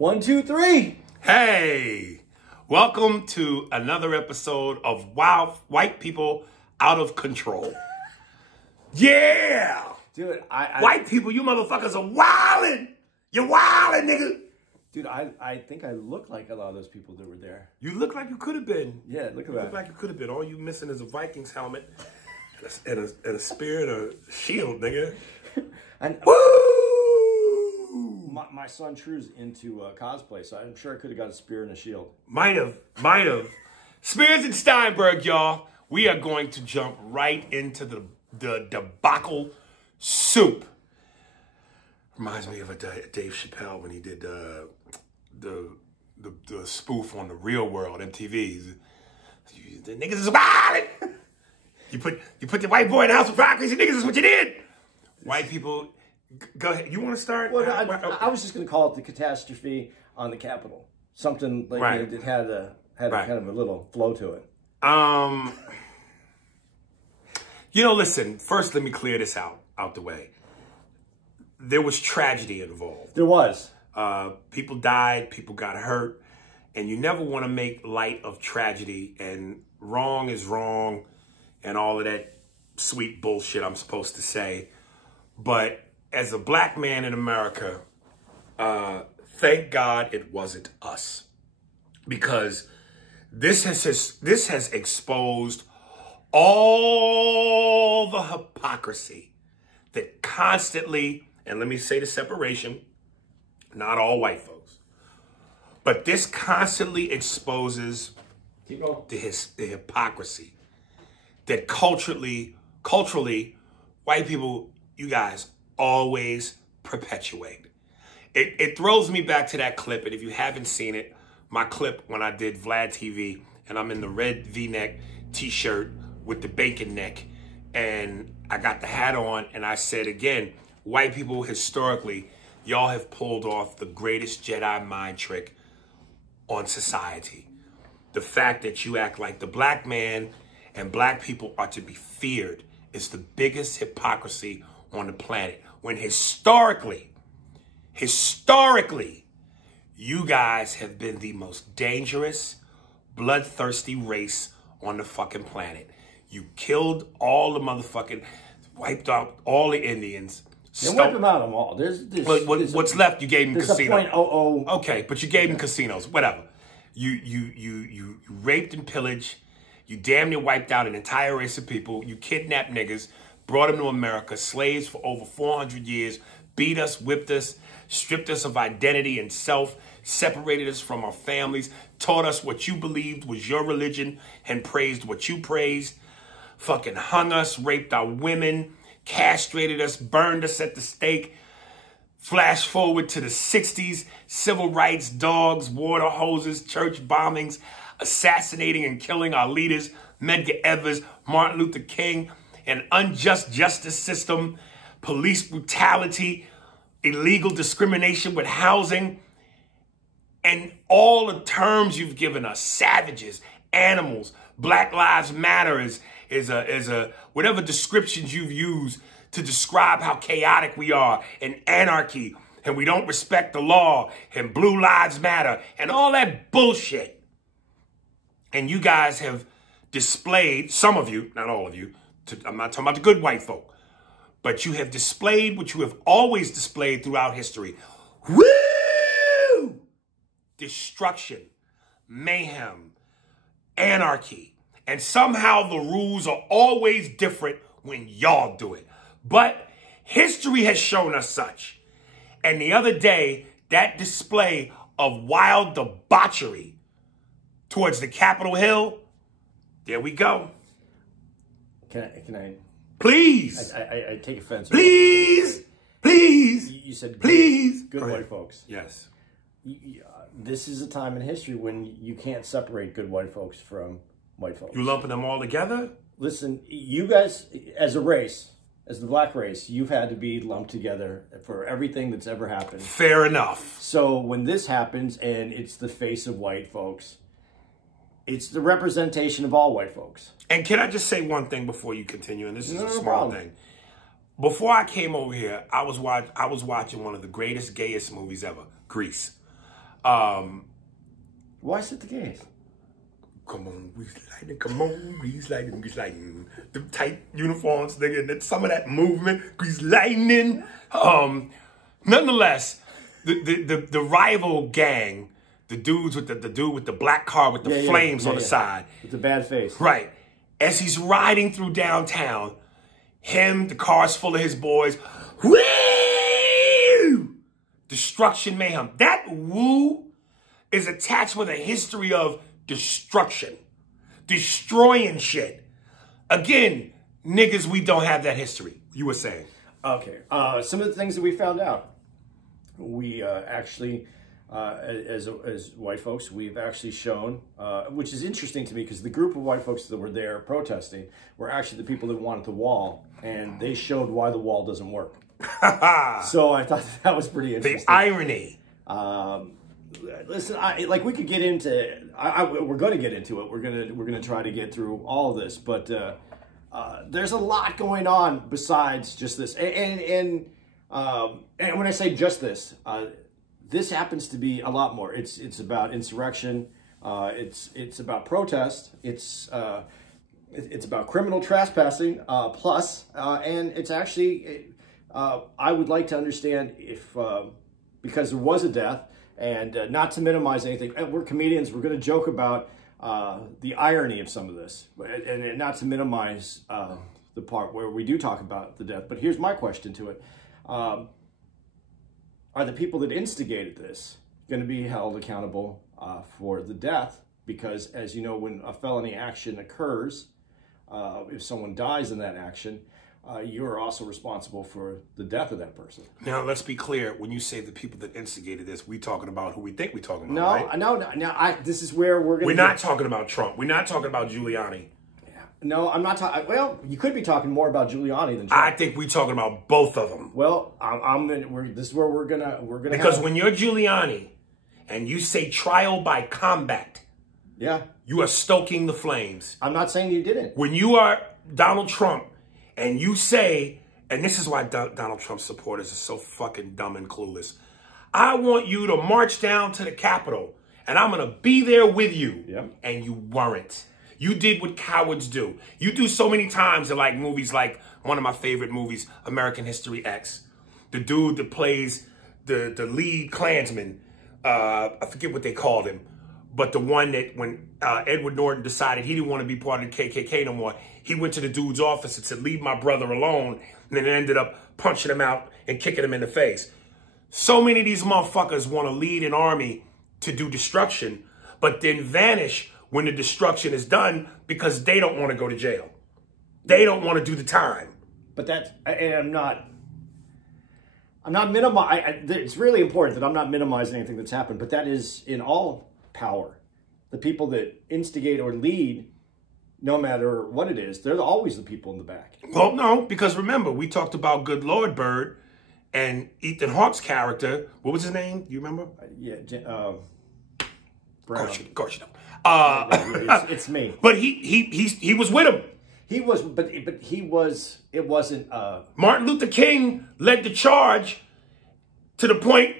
1, 2, 3. Hey, welcome to another episode of Wild White People Out of Control. Yeah! Dude, White people, you motherfuckers are wildin'! You're wildin', nigga! Dude, I think I look like a lot of those people that were there. You look like you could have been. Yeah, look at You that. look like you could have been. All you missing is a Vikings helmet and a spear and a shield, nigga. And Woo! my son True's into cosplay, so I'm sure I could have got a spear and a shield. Might have. Spears and Steinberg, y'all. We are going to jump right into the debacle soup. Reminds me of a Dave Chappelle when he did the spoof on The Real World, MTV. The niggas is wild. You put the white boy in the house with five crazy niggas. Is what you did. White people, go ahead. You want to start? Well, I was just going to call it the catastrophe on the Capitol. Something like Right. it had a kind of a little flow to it. Listen. First, let me clear this out the way. There was tragedy involved. There was. People died, people got hurt, and you never want to make light of tragedy, and wrong is wrong, and all of that sweet bullshit I'm supposed to say. But as a black man in America, thank God it wasn't us, because this has exposed all the hypocrisy that constantly, and let me say the separation, not all white folks, but this constantly exposes the hypocrisy that culturally, white people, you guys, always perpetuate. It throws me back to that clip, and if you haven't seen it, my clip when I did Vlad TV, and I'm in the red V-neck t-shirt with the bacon neck, and I got the hat on, and I said again, white people historically, y'all have pulled off the greatest Jedi mind trick on society. The fact that you act like the black man and black people are to be feared is the biggest hypocrisy on the planet. When historically, you guys have been the most dangerous, bloodthirsty race on the fucking planet. You killed all the motherfucking, wiped out all the Indians. They wiped them out of them all. What's left? You gave them casinos. .00. Okay, but you gave them casinos. Whatever. You raped and pillaged. You damn near wiped out an entire race of people. You kidnapped niggas, brought them to America, slaves for over 400 years, beat us, whipped us, stripped us of identity and self, separated us from our families, taught us what you believed was your religion, and praised what you praised, fucking hung us, raped our women, castrated us, burned us at the stake. Flash forward to the 60s, civil rights, dogs, water hoses, church bombings, assassinating and killing our leaders, Medgar Evers, Martin Luther King, an unjust justice system, police brutality, illegal discrimination with housing, and all the terms you've given us, savages, animals, Black Lives Matter is a whatever descriptions you've used to describe how chaotic we are, and anarchy, and we don't respect the law, and Blue Lives Matter, and all that bullshit. And you guys have displayed, some of you, not all of you, I'm not talking about the good white folk, but you have displayed what you have always displayed throughout history. Woo! Destruction, mayhem, anarchy. And somehow the rules are always different when y'all do it. But history has shown us such. And the other day, that display of wild debauchery towards the Capitol Hill, there we go. Can I? Please. I take offense. Please. You said please. Good white folks. Yes. This is a time in history when you can't separate good white folks from white folks. You lumping them all together? Listen, you guys, as a race, as the black race, you've had to be lumped together for everything that's ever happened. Fair enough. So when this happens and it's the face of white folks, it's the representation of all white folks. And can I just say one thing before you continue? And this is a small problem. thing. Before I came over here, I was watching one of the greatest, gayest movies ever, Grease. Why is it the case? Come on, we lightning, come on, grease lightning, grease lightning. The tight uniforms, nigga, and some of that movement, grease lightning. Nonetheless, the rival gang, the dude with the black car with the flames on the side. With the bad face. Right. As he's riding through downtown, the car's full of his boys. Woo! Destruction, mayhem. That woo is attached with a history of destruction. Destroying shit. Again, niggas, we don't have that history. You were saying. Okay. Some of the things that we found out. We actually, as white folks, we've actually shown, which is interesting to me because the group of white folks that were there protesting were actually the people that wanted the wall, and they showed why the wall doesn't work. So I thought that was pretty interesting. The irony. Listen, like we could get into. We're going to get into it. We're gonna try to get through all of this, but there's a lot going on besides just this. And when I say just this, this happens to be a lot more. It's about insurrection. It's about protest. It's about criminal trespassing. Plus, and it's actually. I would like to understand if because there was a death. And not to minimize anything, we're comedians, we're going to joke about the irony of some of this. And not to minimize the part where we do talk about the death. But here's my question to it. Are the people that instigated this going to be held accountable for the death? Because, as you know, when a felony action occurs, if someone dies in that action, you are also responsible for the death of that person. Now, let's be clear. When you say the people that instigated this, we talking about who we think we talking about, no, right? No. This is where we're going to... We're not talking about Trump. We're not talking about Giuliani. Yeah. No, I'm not talking... Well, you could be talking more about Giuliani than Trump. I think we're talking about both of them. Well, this is where we're gonna because when you're Giuliani and you say trial by combat, yeah, you are stoking the flames. I'm not saying you didn't. When you are Donald Trump and you say, and this is why Donald Trump supporters are so fucking dumb and clueless. I want you to march down to the Capitol and I'm going to be there with you. Yep. And you weren't. You did what cowards do. You do so many times in like movies like one of my favorite movies, American History X. The dude that plays the lead Klansman, I forget what they called him, but the one that when Edward Norton decided he didn't want to be part of the KKK no more, he went to the dude's office and said, leave my brother alone, and then ended up punching him out and kicking him in the face. So many of these motherfuckers want to lead an army to do destruction, but then vanish when the destruction is done because they don't want to go to jail. They don't want to do the time. But that's, and I'm not minimizing, it's really important that I'm not minimizing anything that's happened, but that is in all power. The people that instigate or lead, no matter what it is, they're always the people in the back. Well, no, because remember, we talked about Good Lord Bird and Ethan Hawke's character. What was his name? Do you remember? Brown. Of course you don't. It's me. But he was with him. He was, but he was. It wasn't. Martin Luther King led the charge to the point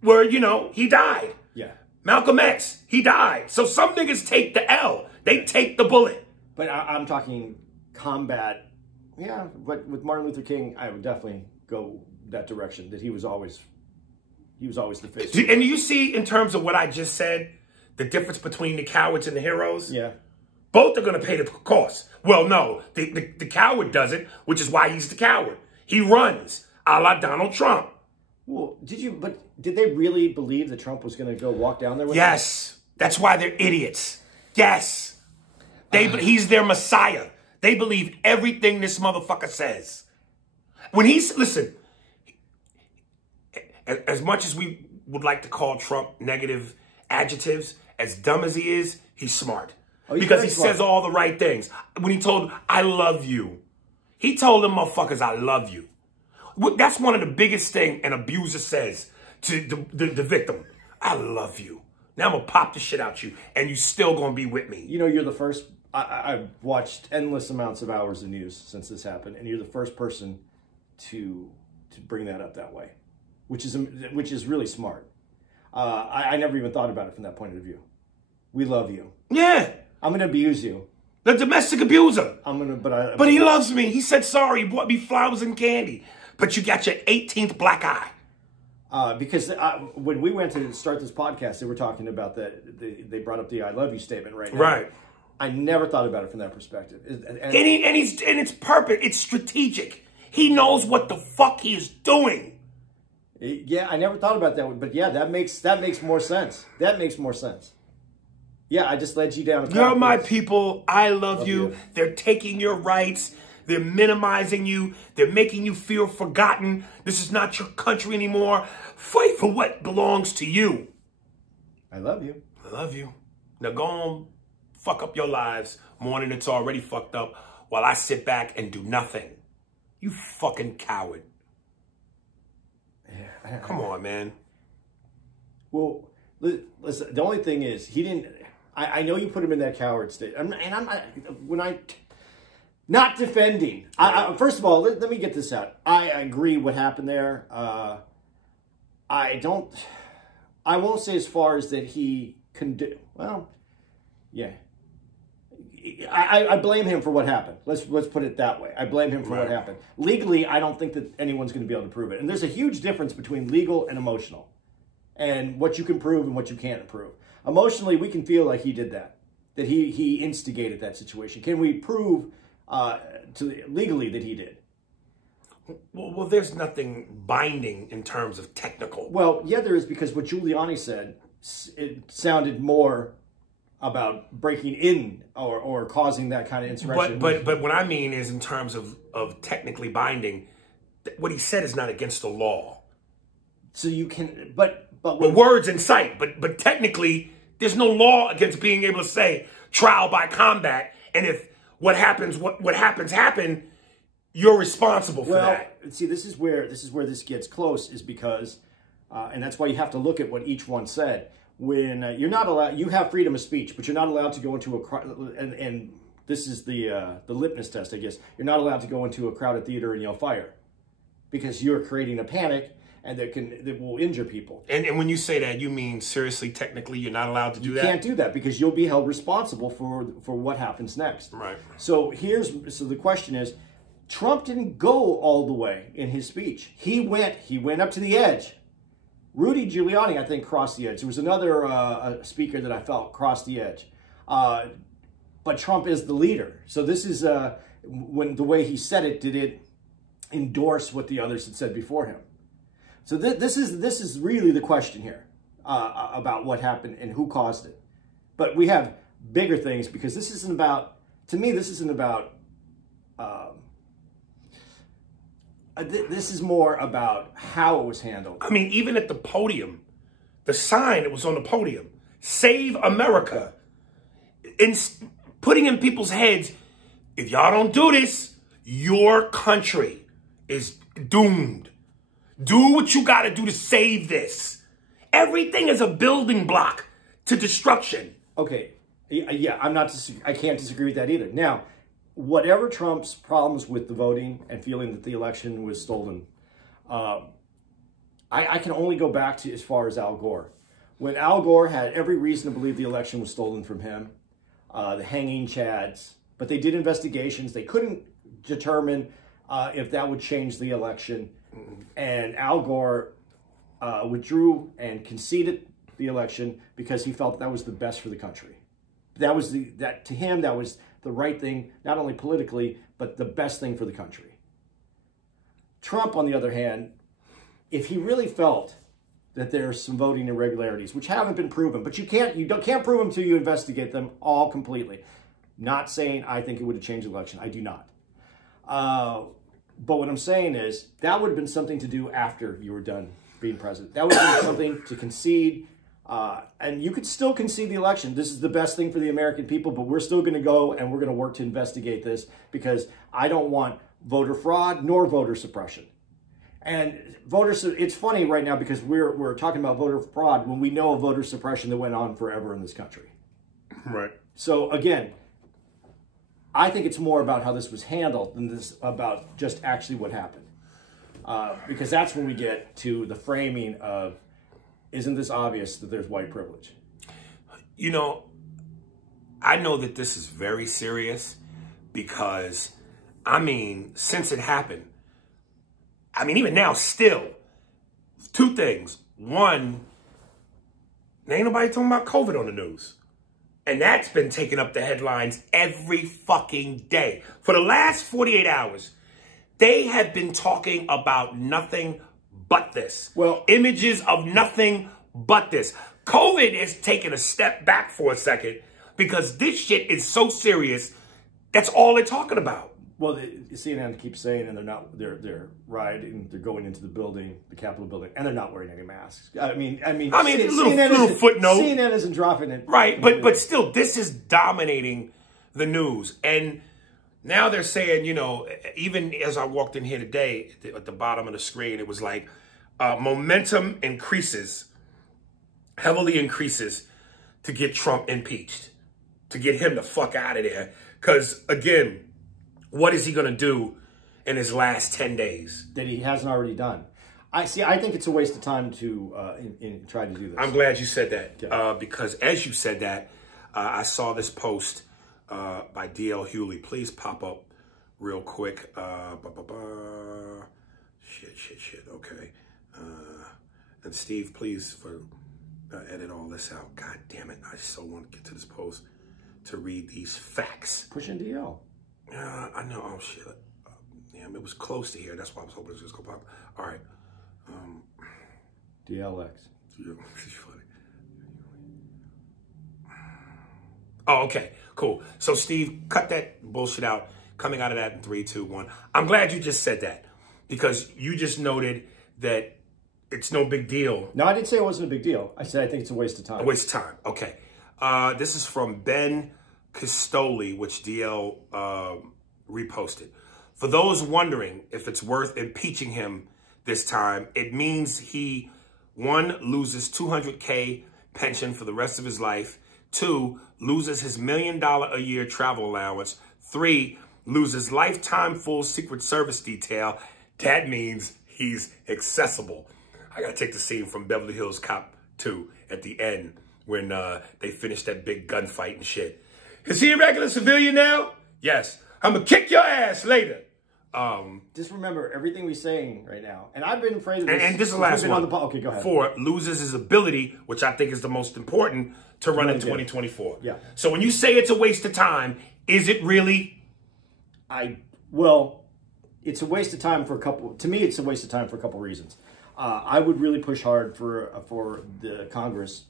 where he died. Yeah. Malcolm X, he died. So some niggas take the L. They take the bullet. But I'm talking combat. Yeah, but with Martin Luther King, I would definitely go that direction. That he was always the face. And you see, in terms of what I just said, the difference between the cowards and the heroes? Yeah. Both are going to pay the cost. Well, no, the coward doesn't, which is why he's the coward. He runs, a la Donald Trump. Well, did they really believe that Trump was going to go walk down there with Yes. Him? That's why they're idiots. Yes. He's their messiah. They believe everything this motherfucker says. When listen, as much as we would like to call Trump negative adjectives, as dumb as he is, he's smart. Because he says all the right things. When he told, I love you. He told them motherfuckers, I love you. That's one of the biggest things an abuser says to the victim. I love you. Now I'm going to pop the shit out you, and you still going to be with me. You're the first. I've watched endless amounts of hours of news since this happened, and you're the first person to bring that up that way, which is really smart. I never even thought about it from that point of view. We love you. Yeah. I'm going to abuse you. The domestic abuser. But he loves me. He said sorry. He bought me flowers and candy. But you got your 18th black eye. Because when we went to start this podcast, they were talking about they brought up the "I love you" statement right now. Right. I never thought about it from that perspective. And it's perfect. It's strategic. He knows what the fuck he is doing. Yeah, I never thought about that. But yeah, that makes more sense. That makes more sense. Yeah, I just led you down a path. You're my people. I love you. They're taking your rights. They're minimizing you. They're making you feel forgotten. This is not your country anymore. Fight for what belongs to you. I love you. I love you. Now go on, fuck up your lives more than it's already fucked up while I sit back and do nothing. You fucking coward. Yeah, Come on, man. Well, listen, the only thing is, he didn't... I know you put him in that coward state. Not defending. First of all, let me get this out. I agree what happened there. I won't say as far as that he well, yeah. I blame him for what happened. Let's put it that way. I blame him for what happened. Legally, I don't think that anyone's going to be able to prove it. And there's a huge difference between legal and emotional, and what you can prove and what you can't prove. Emotionally, we can feel like he did that he instigated that situation. Can we prove legally that he did? Well, there's nothing binding in terms of technical. Well, yeah, there is, because what Giuliani said, it sounded more about breaking in or causing that kind of insurrection. But what I mean is, in terms of technically binding, what he said is not against the law. So you can, but with words in sight, but technically, there's no law against being able to say trial by combat, and if what happens happen, you're responsible for that. See, this is where this gets close, is because, and that's why you have to look at what each one said. When you're not allowed, you have freedom of speech, but you're not allowed to go into and this is the litmus test, I guess. You're not allowed to go into a crowded theater and yell fire, because you're creating a panic, and that will injure people. And when you say that, you mean seriously, technically, you're not allowed to do that? You can't do that, because you'll be held responsible for what happens next. Right. So the question is, Trump didn't go all the way in his speech. He went up to the edge. Rudy Giuliani, I think, crossed the edge. There was another speaker that I felt crossed the edge. But Trump is the leader. So this is, when the way he said it, did it endorse what the others had said before him? So this is really the question here about what happened and who caused it. But we have bigger things, because this isn't about, to me, this isn't about, this is more about how it was handled. I mean, even at the podium, the sign that was on the podium, Save America, putting in people's heads, if y'all don't do this, your country is doomed. Do what you got to do to save this. Everything is a building block to destruction. Okay. Yeah, I can't disagree with that either. Now, whatever Trump's problems with the voting and feeling that the election was stolen, I can only go back to as far as Al Gore. When Al Gore had every reason to believe the election was stolen from him, the hanging chads, but they did investigations. They couldn't determine if that would change the election. And Al Gore withdrew and conceded the election because he felt that was the best for the country. To him, that was the right thing, not only politically, but the best thing for the country. Trump, on the other hand, if he really felt that there's some voting irregularities, which haven't been proven, but you can't prove them until you investigate them all completely. Not saying I think it would have changed the election. I do not. But what I'm saying is that would have been something to do after you were done being president. That would have been something to concede. And you could still concede the election. This is the best thing for the American people, but we're still going to go and we're going to work to investigate this, because I don't want voter fraud nor voter suppression. And it's funny right now, because we're talking about voter fraud when we know of voter suppression that went on forever in this country. Right. So again, I think it's more about how this was handled than this about just actually what happened. Because that's when we get to the framing of isn't this obvious that there's white privilege? You know, I know that this is very serious because, I mean, since it happened, I mean, even now, still, two things. One, there ain't nobody talking about COVID on the news. And that's been taking up the headlines every fucking day. For the last 48 hours, they have been talking about nothing but this. Well, images of nothing but this. COVID has taken a step back for a second because this shit is so serious. That's all they're talking about. Well, CNN keeps saying, and they're riding, they're going into the building, the Capitol building, and they're not wearing any masks. I mean, a little footnote. CNN isn't dropping it. Right, but still, this is dominating the news. And now they're saying, you know, even as I walked in here today, at the bottom of the screen, it was like, momentum increases, heavily increases to get Trump impeached, to get him the fuck out of there. Because, again, what is he going to do in his last 10 days? That he hasn't already done. I think it's a waste of time to try to do this. I'm glad you said that. Yeah. Because as you said that, I saw this post by D.L. Hewley. Please pop up real quick. Shit. Okay. And Steve, please edit all this out. God damn it. I so want to get to this post to read these facts. Push in DL. I know. Oh, shit. Damn, it was close to here. That's why I was hoping it was just going to pop. All right. DLX. Oh, okay. Cool. So, Steve, cut that bullshit out. Coming out of that in 3, 2, 1. I'm glad you just said that because you just noted that it's no big deal. No, I didn't say it wasn't a big deal. I said I think it's a waste of time. A waste of time. Okay. This is from Ben Cistoli, which DL reposted. For those wondering if it's worth impeaching him this time, it means he, 1, loses $200K pension for the rest of his life, 2, loses his $1 million a year travel allowance, 3, loses lifetime full Secret Service detail. That means he's accessible. I gotta take the scene from Beverly Hills Cop 2 at the end when they finished that big gunfight and shit. Is he a regular civilian now? Yes. I'm gonna kick your ass later. Just remember everything we're saying right now. And I've been afraid of this. And this is the last one. Okay, go ahead. 4, loses his ability, which I think is the most important, to run in 2024. Yeah. So when you say it's a waste of time, is it really? Well, it's a waste of time for a couple. To me, it's a waste of time for a couple reasons. I would really push hard for the Congress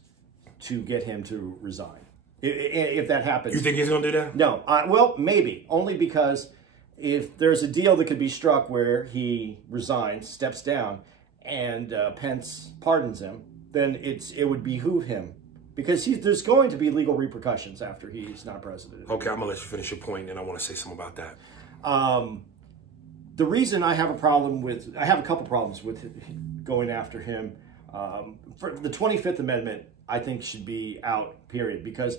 to get him to resign. If that happens. You think he's going to do that? No. Well, maybe. Only because if there's a deal that could be struck where he resigns, steps down, and Pence pardons him, then it would behoove him. Because there's going to be legal repercussions after he's not president. Okay, I'm going to let you finish your point, and I want to say something about that. The reason I have a couple problems with going after him, for the 25th Amendment, I think should be out, period. Because,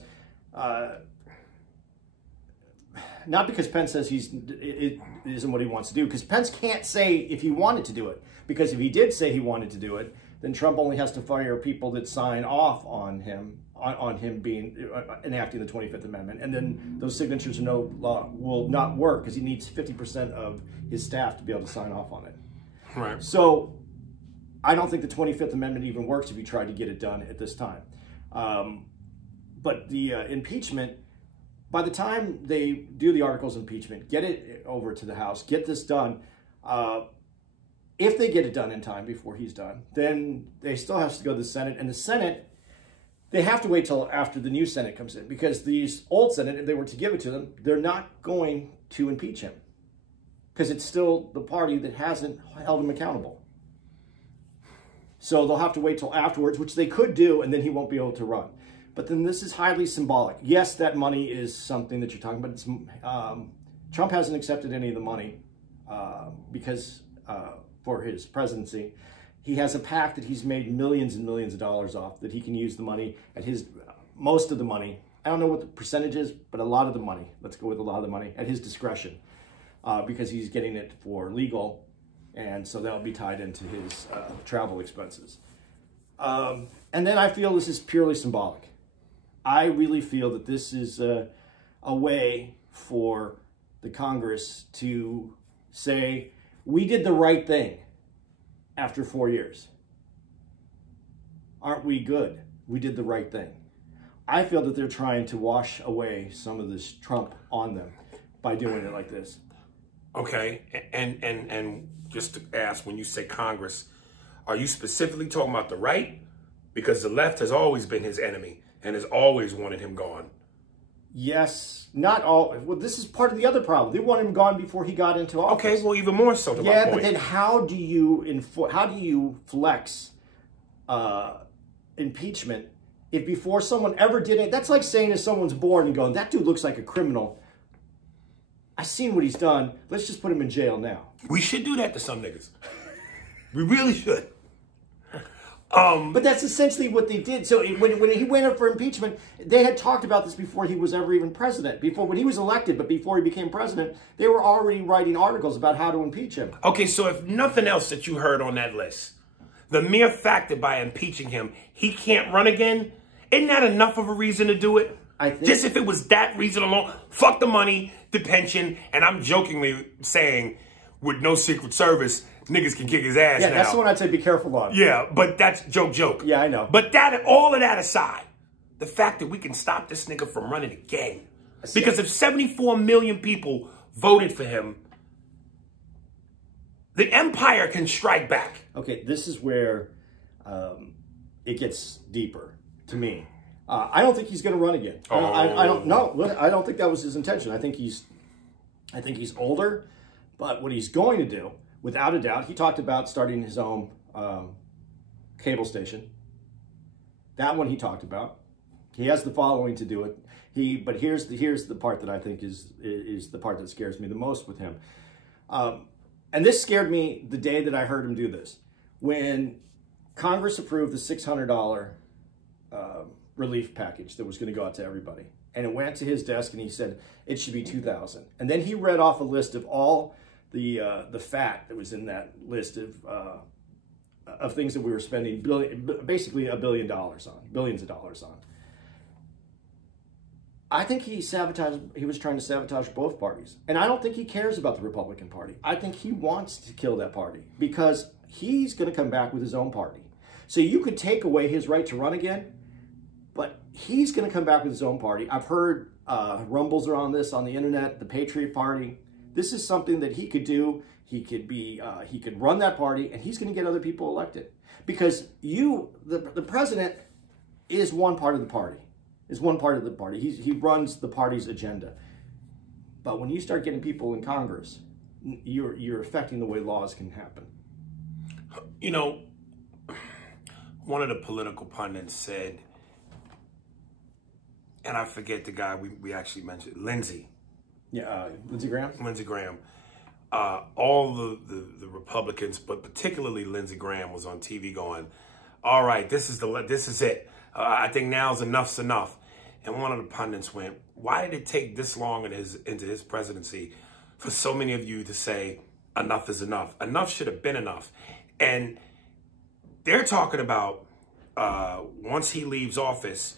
not because Pence says it isn't what he wants to do, because Pence can't say if he wanted to do it. Because if he did say he wanted to do it, then Trump only has to fire people that sign off on him, enacting the 25th Amendment. And then those signatures will not work because he needs 50% of his staff to be able to sign off on it. Right. So I don't think the 25th Amendment even works if you try to get it done at this time. But the impeachment, by the time they do the articles of impeachment, get it over to the House, get this done. If they get it done in time before he's done, then they still have to go to the Senate. And the Senate, they have to wait till after the new Senate comes in. Because these old Senate, if they were to give it to them, they're not going to impeach him. Because it's still the party that hasn't held him accountable. So they'll have to wait till afterwards, which they could do, and then he won't be able to run. But then this is highly symbolic. Yes, that money is something that you're talking about. It's, Trump hasn't accepted any of the money because for his presidency. He has a PAC that he's made millions and millions of dollars off, that he can use the money at his, most of the money. I don't know what the percentage is, but a lot of the money, let's go with a lot of the money, at his discretion, because he's getting it for legal, and so that'll be tied into his travel expenses. And then I feel this is purely symbolic. I really feel that this is a way for the Congress to say, we did the right thing after 4 years. Aren't we good? We did the right thing. I feel that they're trying to wash away some of this Trump on them by doing it like this. Okay, and just to ask, when you say Congress, are you specifically talking about the right? Because the left has always been his enemy and has always wanted him gone. Yes, not all. Well, this is part of the other problem. They want him gone before he got into office. Okay, well, even more so. Yeah, but then how do you flex impeachment if before someone ever did it? That's like saying if someone's born and going, that dude looks like a criminal. I've seen what he's done. Let's just put him in jail now. We should do that to some niggas. We really should. But that's essentially what they did. So when he went up for impeachment, they had talked about this before he was ever even president. Before, when he was elected, but before he became president, they were already writing articles about how to impeach him. Okay, so if nothing else that you heard on that list, the mere fact that by impeaching him, he can't run again, isn't that enough of a reason to do it? I think, just if it was that reason alone, fuck the money, the pension, and I'm jokingly saying, with no Secret Service, niggas can kick his ass now. Yeah, that's the one I'd say be careful on. Yeah, but that's joke. Yeah, I know. But that, all of that aside, the fact that we can stop this nigga from running again. Because if 74 million people voted for him, the empire can strike back. Okay, this is where it gets deeper to me. I don't think he's going to run again. I don't know. I don't think that was his intention. I think he's older, but what he's going to do, without a doubt, he talked about starting his own cable station. That one he talked about. He has the following to do it. But here's the part that I think is the part that scares me the most with him. And this scared me the day that I heard him do this. When Congress approved the $600 relief package that was going to go out to everybody. And it went to his desk and he said, it should be $2,000. And then he read off a list of all the fat that was in that list of things that we were spending basically $1 billion on, billions of dollars on. I think he was trying to sabotage both parties. And I don't think he cares about the Republican Party. I think he wants to kill that party because he's going to come back with his own party. So you could take away his right to run again, but he's going to come back with his own party. I've heard rumbles around this on the internet, the Patriot Party. This is something that he could do. He could run that party, and he's going to get other people elected. Because the president is one part of the party. He runs the party's agenda. But when you start getting people in Congress, you're affecting the way laws can happen. You know, one of the political pundits said, and I forget the guy we actually mentioned, Lindsey. Yeah, Lindsey Graham? Lindsey Graham. All the Republicans, but particularly Lindsey Graham, was on TV going, all right, this is it. I think now's enough's enough. And one of the pundits went, why did it take this long into his presidency for so many of you to say enough is enough? Enough should have been enough. And they're talking about once he leaves office,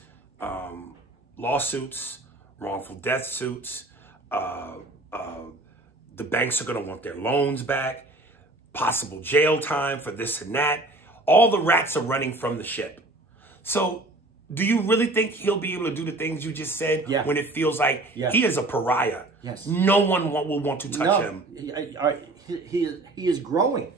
lawsuits, wrongful death suits, the banks are going to want their loans back, possible jail time for this and that. All the rats are running from the ship. So do you really think he'll be able to do the things you just said when it feels like he is a pariah? Yes. No one will want to touch him. He is growing.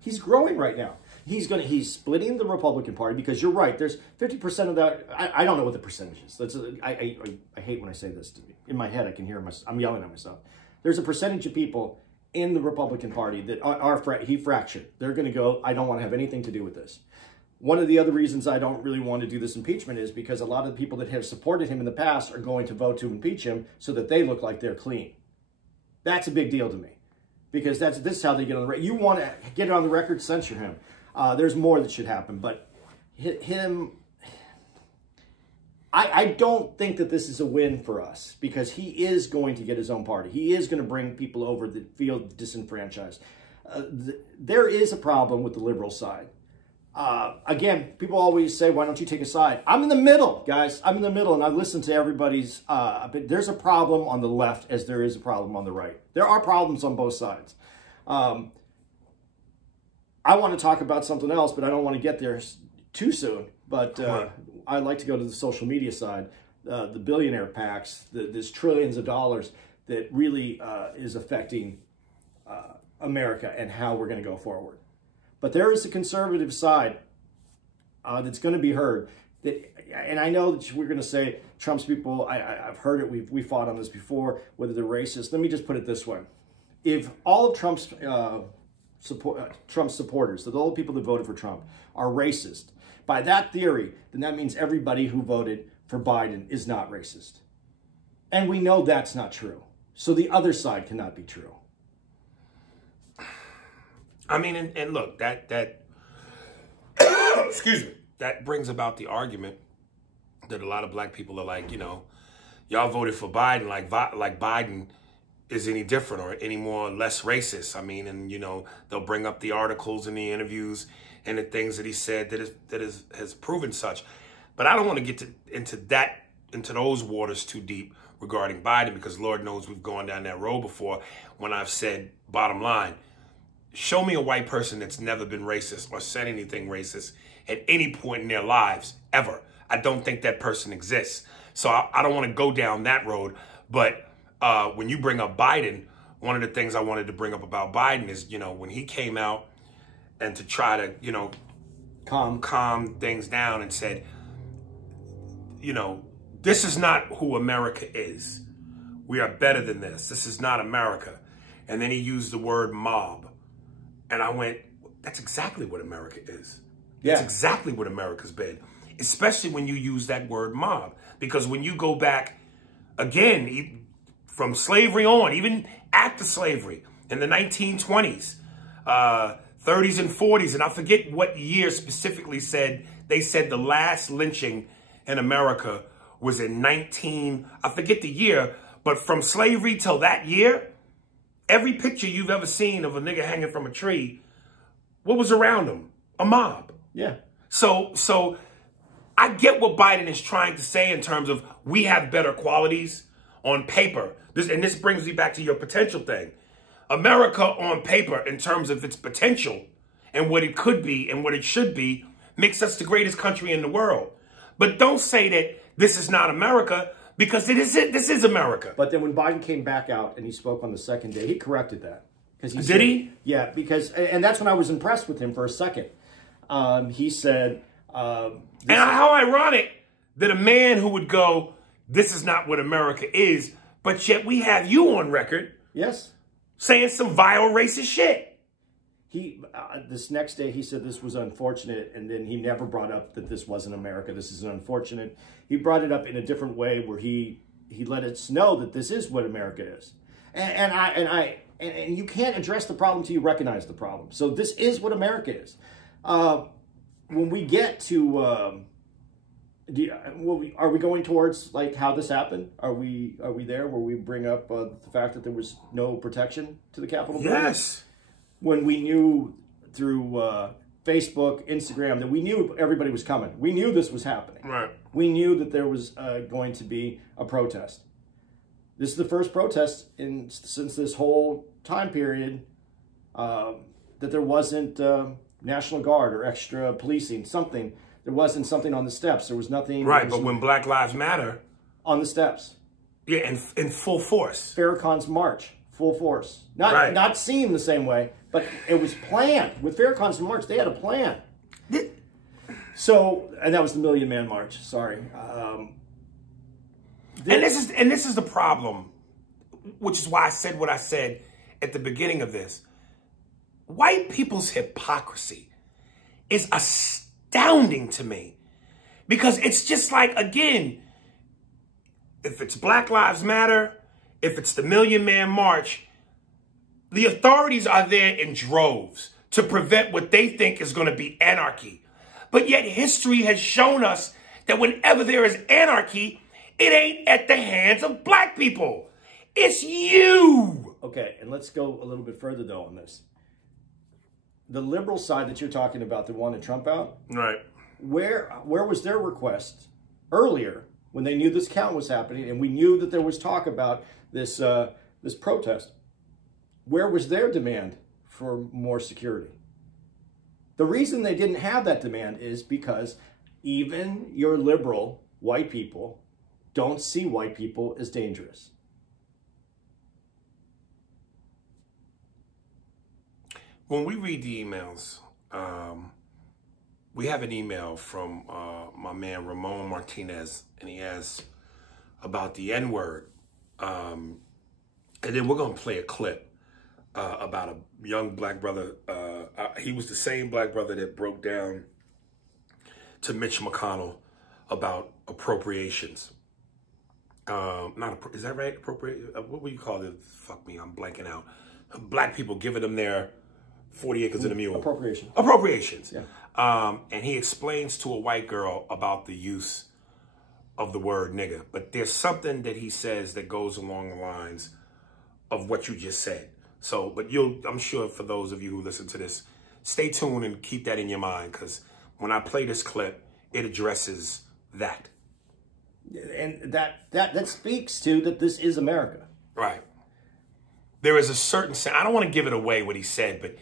He's growing right now. He's splitting the Republican Party because you're right. There's 50% of that. I don't know what the percentage is. I hate when I say this. In my head, I can hear myself. I'm yelling at myself. There's a percentage of people in the Republican Party that he fractured. They're going to go, I don't want to have anything to do with this. One of the other reasons I don't really want to do this impeachment is because a lot of the people that have supported him in the past are going to vote to impeach him so that they look like they're clean. That's a big deal to me because this is how they get on the record. You want to get it on the record, censure him. There's more that should happen, but him, I don't think that this is a win for us because he is going to get his own party. He is going to bring people over that feel disenfranchised. There is a problem with the liberal side. again, people always say, why don't you take a side? I'm in the middle, guys. I'm in the middle, and I listen to everybody's. But there's a problem on the left as there is a problem on the right. There are problems on both sides. I want to talk about something else, but I don't want to get there too soon. But I like to go to the social media side, the billionaire packs, this trillions of dollars that really is affecting America and how we're going to go forward. But there is a conservative side that's going to be heard. And I know that we're going to say Trump's people, I've heard it, we fought on this before, whether they're racist. Let me just put it this way. If all of Trump's supporters, all the people that voted for Trump, are racist, by that theory, then that means everybody who voted for Biden is not racist. And we know that's not true. So the other side cannot be true. I mean, and look, that excuse me, that brings about the argument that a lot of black people are like, you know, y'all voted for Biden like Biden is any different or any more or less racist. I mean, and you know, they'll bring up the articles and the interviews and the things that he said that has proven such. But I don't want to get into those waters too deep regarding Biden, because Lord knows we've gone down that road before when I've said, bottom line, show me a white person that's never been racist or said anything racist at any point in their lives, ever. I don't think that person exists. So I don't want to go down that road. But when you bring up Biden, one of the things I wanted to bring up about Biden is, you know, when he came out and to try to, you know, calm things down and said, you know, this is not who America is. We are better than this. This is not America. And then he used the word mob. And I went, that's exactly what America is. Yeah. That's exactly what America's been. Especially when you use that word mob. Because when you go back, again, from slavery on, even after slavery, in the 1920s, 30s and 40s, and I forget what year specifically they said the last lynching in America was in I forget the year, but from slavery till that year, every picture you've ever seen of a nigga hanging from a tree, what was around him? A mob. Yeah. So I get what Biden is trying to say in terms of we have better qualities on paper. This brings me back to your potential thing. America on paper, in terms of its potential and what it could be and what it should be, makes us the greatest country in the world. But don't say that this is not America, because this is America. But then when Biden came back out and he spoke on the second day, he corrected that. Did he? Yeah, and that's when I was impressed with him for a second. He said... and how ironic that a man who would go, this is not what America is, but yet we have you on record. Yes. Saying some vile racist shit. This next day, he said this was unfortunate, and then he never brought up that this wasn't America. This is unfortunate. He brought it up in a different way where he let us know that this is what America is. And you can't address the problem until you recognize the problem. So this is what America is. When we get to, are we going towards like how this happened? Are we there where we bring up the fact that there was no protection to the Capitol building? Yes. When we knew through Facebook, Instagram, that we knew everybody was coming. We knew this was happening. Right. We knew that there was going to be a protest. This is the first protest since this whole time period that there wasn't National Guard or extra policing, something. There wasn't something on the steps. There was nothing. Right, but when Black Lives Matter. On the steps. Yeah, in full force. Farrakhan's march, full force. Not seen the same way, but it was planned. With Farrakhan's march, they had a plan. So, and that was the Million Man March. Sorry. And this is the problem, which is why I said what I said at the beginning of this. White people's hypocrisy is astounding to me, because it's just like, again, if it's Black Lives Matter, if it's the Million Man March, the authorities are there in droves to prevent what they think is going to be anarchy. But yet history has shown us that whenever there is anarchy, it ain't at the hands of black people. It's you. Okay, and let's go a little bit further, though, on this. the liberal side that you're talking about that wanted Trump out, Right. where was their request earlier when they knew this count was happening and we knew that there was talk about this this protest? Where was their demand for more security? The reason they didn't have that demand is because even your liberal white people don't see white people as dangerous. When we read the emails, we have an email from my man Ramon Martinez, and he asks about the N-word. And then we're going to play a clip about a young black brother. He was the same black brother that broke down to Mitch McConnell about appropriations. Is that right? What would you call it? Fuck me, I'm blanking out. Black people giving them their 40 acres of the mule. Appropriations. Yeah. And he explains to a white girl about the use of the word nigga. But there's something that he says that goes along the lines of what you just said. So, but I'm sure for those of you who listen to this, stay tuned and keep that in your mind, because when I play this clip, it addresses that. And that speaks to that this is America. Right. There is a certain sense. I don't want to give it away what he said, but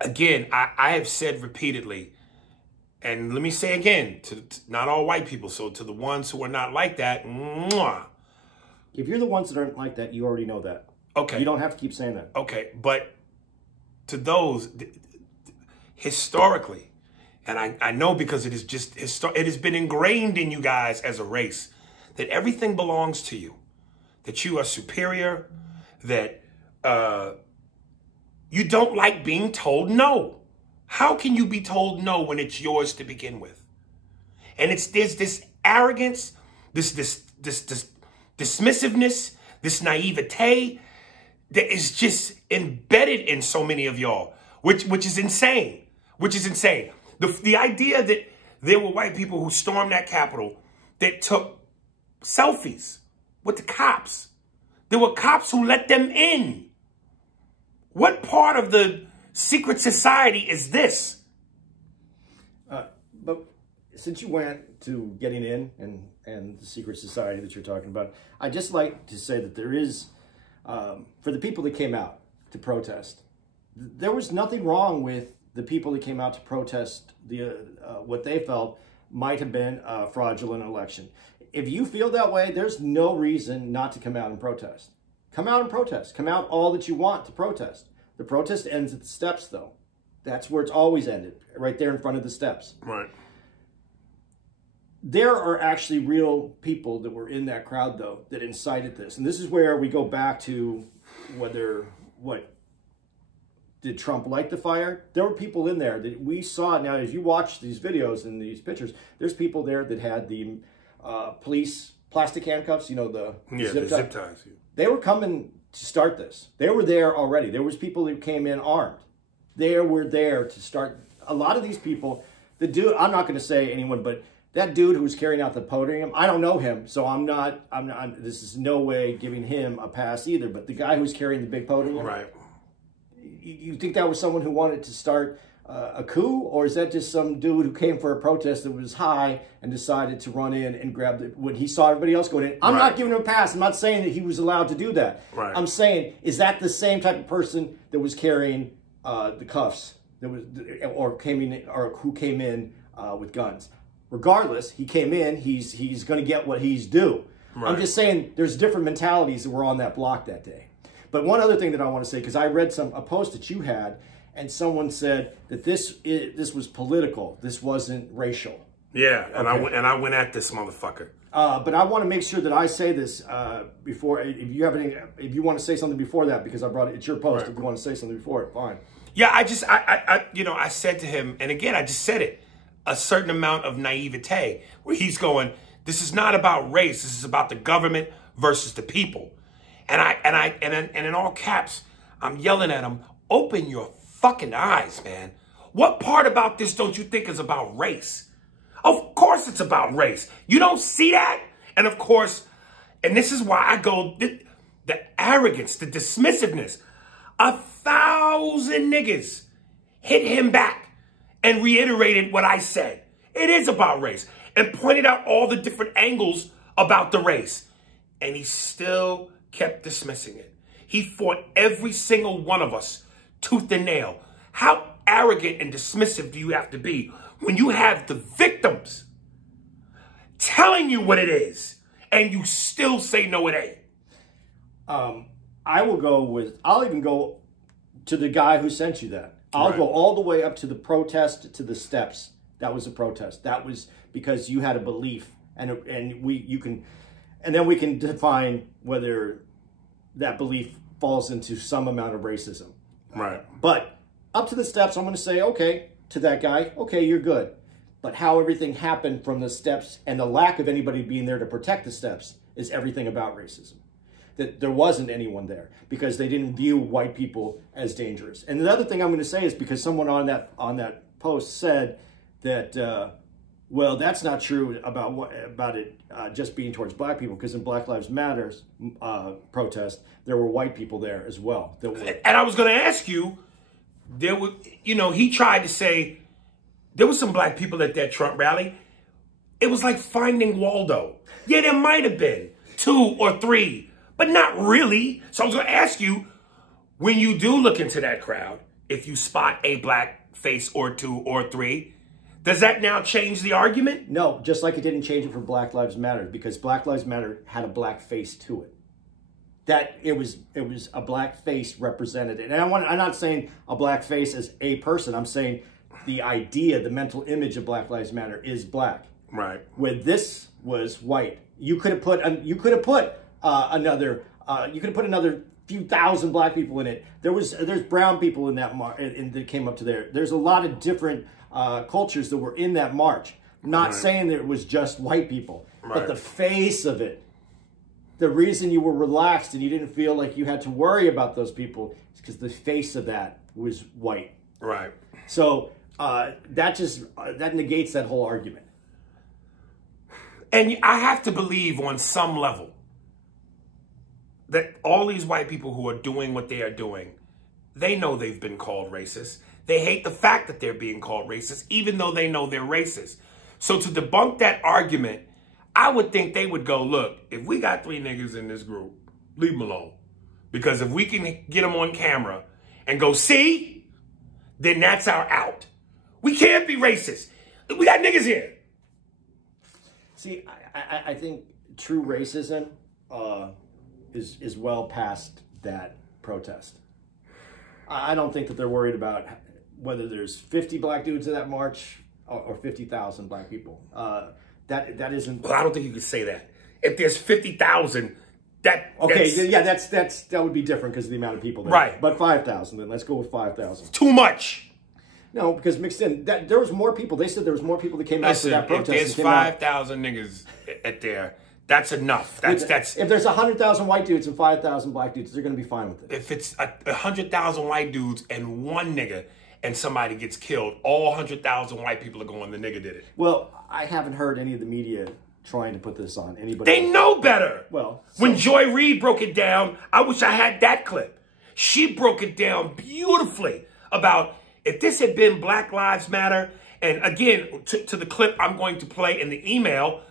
again, I have said repeatedly, and let me say again, to not all white people, so to the ones who are not like that, mwah. If you're the ones that aren't like that, you already know that. Okay. You don't have to keep saying that. Okay, but to those, historically, and I know because it is just, it has been ingrained in you guys as a race, that everything belongs to you, that you are superior, that you don't like being told no. How can you be told no when it's yours to begin with? And there's this arrogance, this dismissiveness, this naivete that is just embedded in so many of y'all, which is insane. The idea that there were white people who stormed that Capitol that took selfies with the cops. There were cops who let them in. What part of the secret society is this? But since you went to getting in and the secret society that you're talking about, I'd just like to say that there is, for the people that came out to protest, there was nothing wrong with the people that came out to protest what they felt might have been a fraudulent election. If you feel that way, there's no reason not to come out and protest. Come out and protest. Come out all that you want to protest. The protest ends at the steps, though. That's where it's always ended, right there in front of the steps. Right. There are actually real people that were in that crowd, though, that incited this. And this is where we go back to did Trump light the fire? There were people in there that we saw. Now, as you watch these videos and these pictures, there's people there that had the police plastic handcuffs, the zip ties. Yeah. They were coming to start this. They were there already. There was people who came in armed. They were there to start. A lot of these people, the dude, I'm not going to say anyone, but that dude who was carrying out the podium, I don't know him, so I'm not, this is no way giving him a pass either, but the guy who's carrying the big podium, right? You think that was someone who wanted to start a coup, or is that just some dude who came for a protest that was high and decided to run in and grab it when he saw everybody else going in? I'm not giving him a pass. I'm not saying that he was allowed to do that. Right. I'm saying, is that the same type of person that was carrying the cuffs that was, or who came in with guns? Regardless, he came in. He's going to get what he's due. Right. I'm just saying, there's different mentalities that were on that block that day. But one other thing that I want to say, because I read a post that you had, and someone said that this was political. This wasn't racial. Yeah, and okay. I went at this motherfucker. But I want to make sure that I say this before. If you want to say something before that, because I brought it. It's your post. Right. If you want to say something before it, fine. Yeah, I said to him, and again, I just said it. A certain amount of naivete, where he's going, this is not about race. This is about the government versus the people. And in all caps, I'm yelling at him, open your fucking eyes, man. What part about this don't you think is about race? Of course it's about race. You don't see that? And of course, and this is why I go, the arrogance, the dismissiveness. 1,000 niggas hit him back and reiterated what I said. It is about race. And pointed out all the different angles about the race. And he still kept dismissing it. He fought every single one of us tooth and nail. How arrogant and dismissive do you have to be when you have the victims telling you what it is and you still say no, it ain't? I'll even go to the guy who sent you that. I'll go all the way up to the protest, to the steps. That was a protest. That was because you had a belief, and we can define whether that belief falls into some amount of racism. Right. But up to the steps, I'm going to say, okay, to that guy, okay, you're good. But how everything happened from the steps and the lack of anybody being there to protect the steps is everything about racism. That there wasn't anyone there because they didn't view white people as dangerous. And the other thing I'm going to say is because someone on that post said that, well, that's not true about it just being towards black people, because in Black Lives Matter's protest, there were white people there as well. And I was going to ask you, there were, he tried to say there were some black people at that Trump rally. It was like Finding Waldo. Yeah, there might have been 2 or 3, but not really. So I was going to ask you, when you do look into that crowd, if you spot a black face or 2 or 3, does that now change the argument? No, just like it didn't change it for Black Lives Matter, because Black Lives Matter had a black face to it. That it was a black face represented. And I'm not saying a black face as a person. I'm saying the idea, the mental image of Black Lives Matter is black. Right. Where this was white. You could have put another few thousand black people in it. There's brown people in that that came up to there. There's a lot of different cultures that were in that march. Not saying that it was just white people, but the face of it. The reason you were relaxed and you didn't feel like you had to worry about those people is because the face of that was white. Right. So that negates that whole argument. And I have to believe on some level that all these white people who are doing what they are doing, they know they've been called racist. They hate the fact that they're being called racist, even though they know they're racist. So to debunk that argument, I would think they would go, look, if we got 3 niggas in this group, leave them alone. Because if we can get them on camera and go, see, then that's our out. We can't be racist. We got niggas here. See, I think true racism is well past that protest. I don't think that they're worried about whether there's 50 black dudes in that march or 50,000 black people. That isn't. Well, I don't think you could say that. If there's 50,000, that would be different because of the amount of people there. Right. But 5,000, then let's go with 5,000. Too much. No, because mixed in, there was more people. They said there was more people that came out to that protest. If there's 5,000 niggas at there, that's enough. That's if there's 100,000 white dudes and 5,000 black dudes, they're going to be fine with it. If it's 100,000 white dudes and 1 nigga and somebody gets killed, all 100,000 white people are going, the nigga did it. Well, I haven't heard any of the media trying to put this on anybody. They know better. Well, when Joy Reid broke it down, I wish I had that clip. She broke it down beautifully about if this had been Black Lives Matter, and again, to the clip I'm going to play in the email,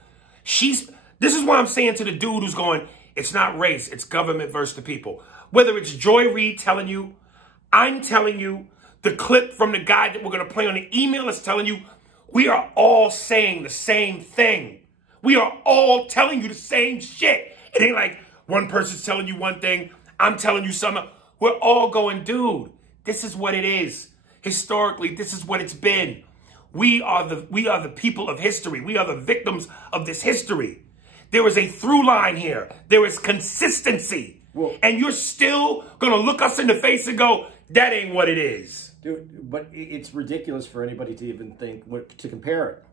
this is what I'm saying to the dude who's going, it's not race, it's government versus the people. Whether it's Joy Reid telling you, I'm telling you, the clip from the guy that we're going to play on the email is telling you, we are all saying the same thing. We are all telling you the same shit. It ain't like one person's telling you one thing, I'm telling you something. We're all going, dude, this is what it is. Historically, this is what it's been. We are the people of history. We are the victims of this history. There is a through line here. There is consistency. Well, and you're still going to look us in the face and go, that ain't what it is. Dude, but it's ridiculous for anybody to even think to compare it.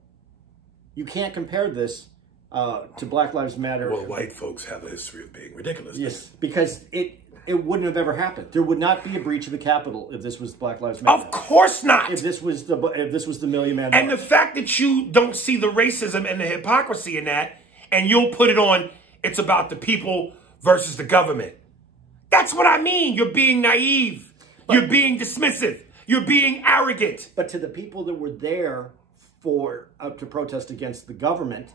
You can't compare this to Black Lives Matter. Well, white folks have a history of being ridiculous. Yes, because it wouldn't have ever happened. There would not be a breach of the Capitol if this was Black Lives Matter. Of course not. If this was the Million Man And March. the fact that you don't see the racism and the hypocrisy in that, and you'll put it on, it's about the people versus the government. That's what I mean. You're being naive. You're being dismissive. You're being arrogant. But to the people that were there for to protest against the government,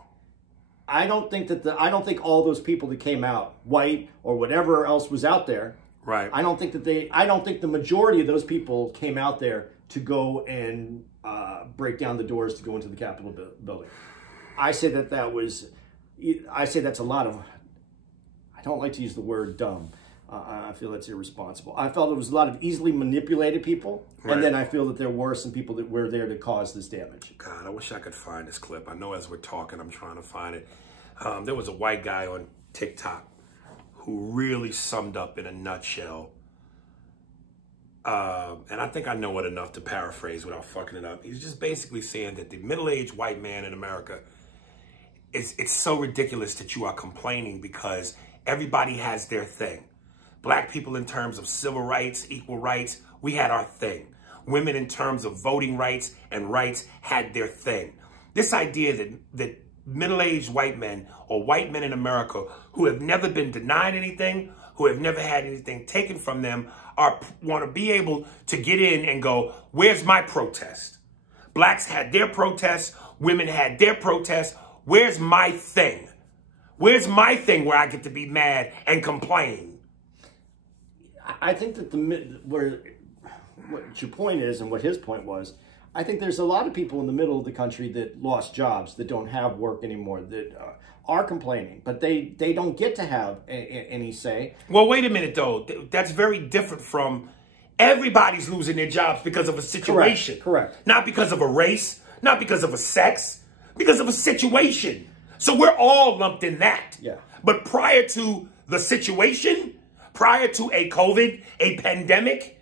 I don't think all those people that came out, white or whatever else was out there, right? I don't think the majority of those people came out there to go and break down the doors to go into the Capitol building. I say that's a lot of. I don't like to use the word dumb. I feel that's irresponsible. I felt it was a lot of easily manipulated people, right. And then I feel that there were some people that were there to cause this damage. God, I wish I could find this clip. I know as we're talking, I'm trying to find it. There was a white guy on TikTok who really summed up in a nutshell. And I think I know it enough to paraphrase without fucking it up. He's just basically saying that the middle-aged white man in America, it's so ridiculous that you are complaining because everybody has their thing. Black people in terms of civil rights, equal rights, we had our thing. Women in terms of voting rights and rights had their thing. This idea that middle-aged white men or white men in America who have never been denied anything, who have never had anything taken from them, want to be able to get in and go, where's my protest? Blacks had their protests, women had their protests. Where's my thing? Where's my thing where I get to be mad and complain? I think that what your point is and what his point was, I think there's a lot of people in the middle of the country that lost jobs, that don't have work anymore, that are complaining, but they don't get to have any say. Well, wait a minute, though. That's very different from everybody's losing their jobs because of a situation. Correct. Not because of a race, not because of a sex, because of a situation. So we're all lumped in that. Yeah. But prior to the situation, prior to a COVID, a pandemic,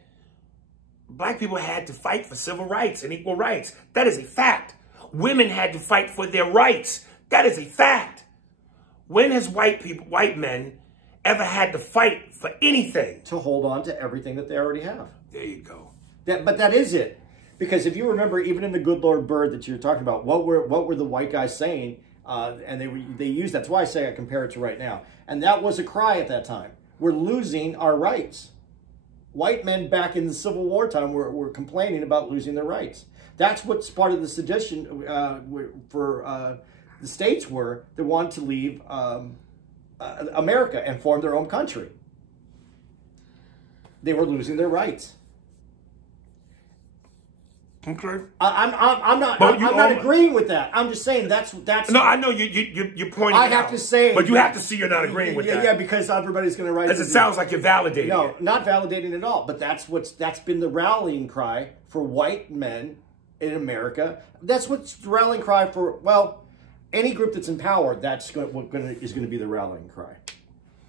Black people had to fight for civil rights and equal rights. That is a fact. Women had to fight for their rights. That is a fact. When has white men ever had to fight for anything? To hold on to everything that they already have. There you go. But that is it. Because if you remember, even in the Good Lord Bird that you're talking about, what were the white guys saying? And they used, that's why I say I compare it to right now. And that was a cry at that time. We're losing our rights. White men back in the Civil War time were complaining about losing their rights. That's what's part of the sedition for the states were. They wanted to leave America and form their own country. They were losing their rights. Okay. I'm not agreeing with that. I'm just saying that's. No, I know you're pointing. I have to say, but you have to see you're not agreeing with that. Yeah, because everybody's going to write. Because it sounds like you're validating. No, not validating at all. But that's been the rallying cry for white men in America. That's what's the rallying cry for. Well, any group that's in power, is going to be the rallying cry,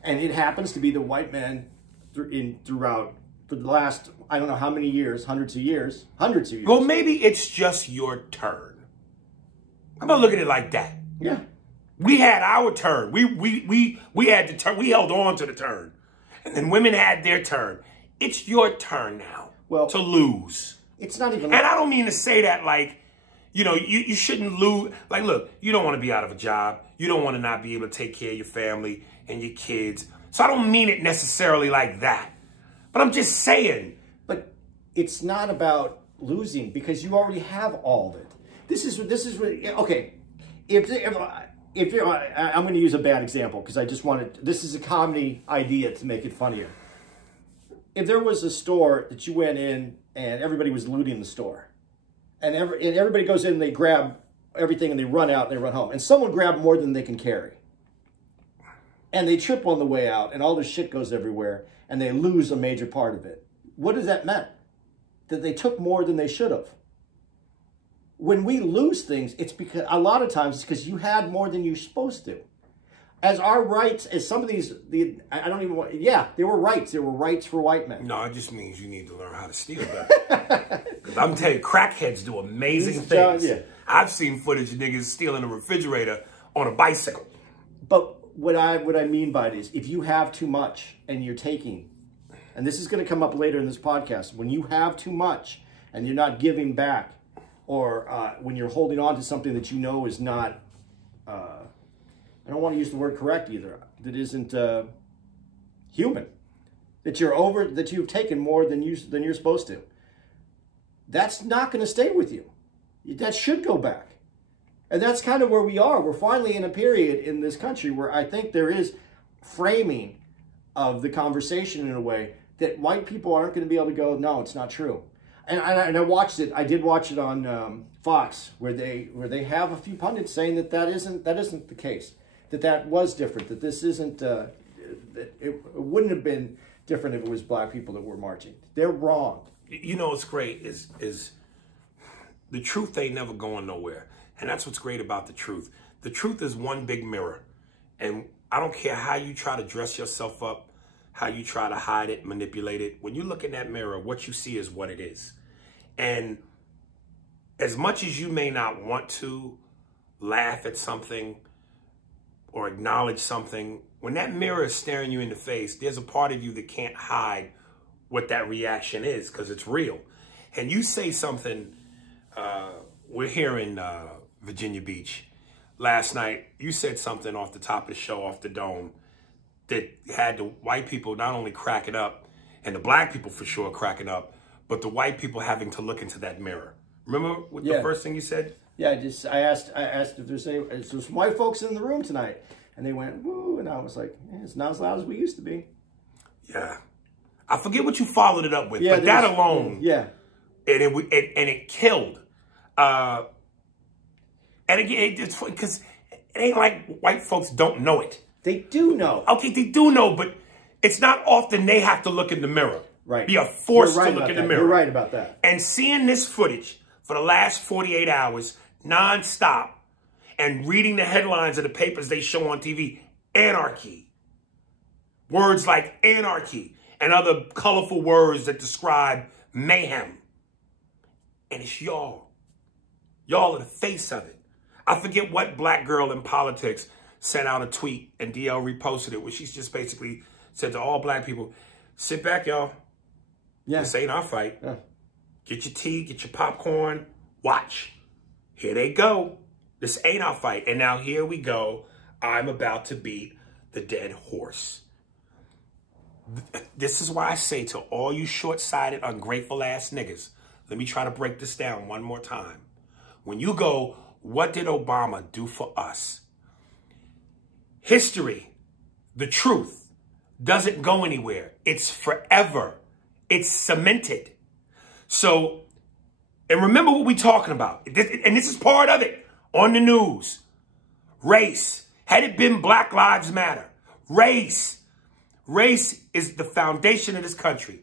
and it happens to be the white men throughout. For the last, I don't know how many years, hundreds of years. Well, maybe it's just your turn. I'm gonna look at it like that. Yeah. We had our turn. We had the turn. We held on to the turn, and then women had their turn. It's your turn now. Well, to lose. It's not even. And I don't mean to say that like, you shouldn't lose. Like, look, you don't want to be out of a job. You don't want to not be able to take care of your family and your kids. So I don't mean it necessarily like that. But I'm just saying. But it's not about losing because you already have all of it. This is okay. If I'm going to use a bad example because I just wanted. This is a comedy idea to make it funnier. If there was a store that you went in and everybody was looting the store, and everybody goes in and they grab everything and they run out and they run home, and someone grabbed more than they can carry, and they trip on the way out and all their shit goes everywhere. And they lose a major part of it. What does that mean? That they took more than they should have. When we lose things, it's because a lot of times it's because you had more than you're supposed to. As our rights, as some of these, I don't even want. Yeah, there were rights. There were rights for white men. No, it just means you need to learn how to steal better. Because I'm telling you, crackheads do amazing things. Yeah. I've seen footage of niggas stealing a refrigerator on a bicycle. But what I mean by it is, if you have too much and you're taking, and this is going to come up later in this podcast, when you have too much and you're not giving back, or when you're holding on to something that you know is not, I don't want to use the word correct either, that isn't human, that you've taken more than you're supposed to. that's not going to stay with you. That should go back. And that's kind of where we are. We're finally in a period in this country where I think there is framing of the conversation in a way that white people aren't going to be able to go, no, it's not true. And I watched it. I did watch it on Fox, where they have a few pundits saying that isn't the case. That was different. That this isn't. That it wouldn't have been different if it was black people that were marching. They're wrong. You know what's great is the truth ain't never going nowhere. And that's what's great about the truth. The truth is one big mirror. And I don't care how you try to dress yourself up, how you try to hide it, manipulate it. When you look in that mirror, what you see is what it is. And as much as you may not want to laugh at something or acknowledge something, when that mirror is staring you in the face, there's a part of you that can't hide what that reaction is, because it's real. And you say something, we're here in Virginia Beach. Last night, you said something off the top of the show, off the dome, that had the white people not only cracking up, and the black people for sure cracking up, but the white people having to look into that mirror. Remember what the first thing you said? Yeah, I asked if there's some white folks in the room tonight, and they went, woo, and I was like, it's not as loud as we used to be. Yeah. I forget what you followed it up with, but that alone, yeah, and it killed. And again, it's because it ain't like white folks don't know it. They do know. Okay, they do know, but it's not often they have to look in the mirror. Right. Be forced to look in the mirror. You're right about that. And seeing this footage for the last 48 hours, nonstop, and reading the headlines of the papers they show on TV, anarchy. Words like anarchy and other colorful words that describe mayhem. And it's y'all. Y'all are the face of it. I forget what black girl in politics sent out a tweet, and DL reposted it, where she's just basically said to all black people, sit back, y'all. Yeah. This ain't our fight. Yeah. Get your tea, get your popcorn, watch. Here they go. This ain't our fight. And now here we go. I'm about to beat the dead horse. This is why I say to all you short-sighted, ungrateful-ass niggas, let me try to break this down one more time. When you go, what did Obama do for us? History, the truth, doesn't go anywhere. It's forever. It's cemented. So, and remember what we're talking about. And this is part of it on the news. Race. Had it been Black Lives Matter. Race. Race is the foundation of this country.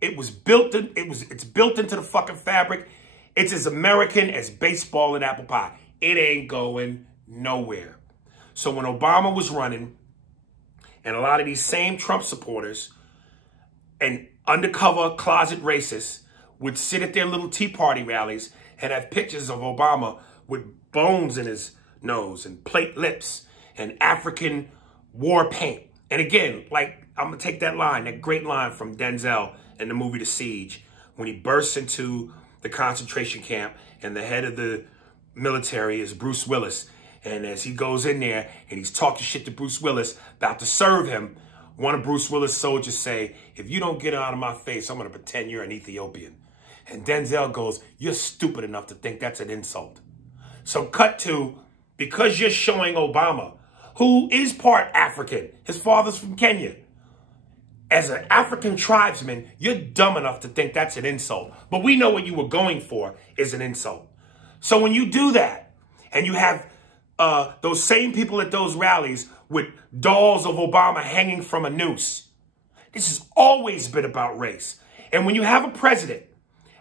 It was built in, it's built into the fucking fabric. It's as American as baseball and apple pie. It ain't going nowhere. So when Obama was running, and a lot of these same Trump supporters and undercover closet racists would sit at their little Tea Party rallies and have pictures of Obama with bones in his nose and plate lips and African war paint. And again, like, I'm going to take that line, that great line from Denzel in the movie The Siege, when he bursts into the concentration camp and the head of the military is Bruce Willis. And as he goes in there and he's talking shit to Bruce Willis, about to serve him, one of Bruce Willis' soldiers say, if you don't get out of my face, I'm going to pretend you're an Ethiopian. And Denzel goes, you're stupid enough to think that's an insult. So cut to, because you're showing Obama, who is part African, his father's from Kenya, as an African tribesman, you're dumb enough to think that's an insult. But we know what you were going for is an insult. So when you do that, and you have those same people at those rallies with dolls of Obama hanging from a noose, this has always been about race. And when you have a president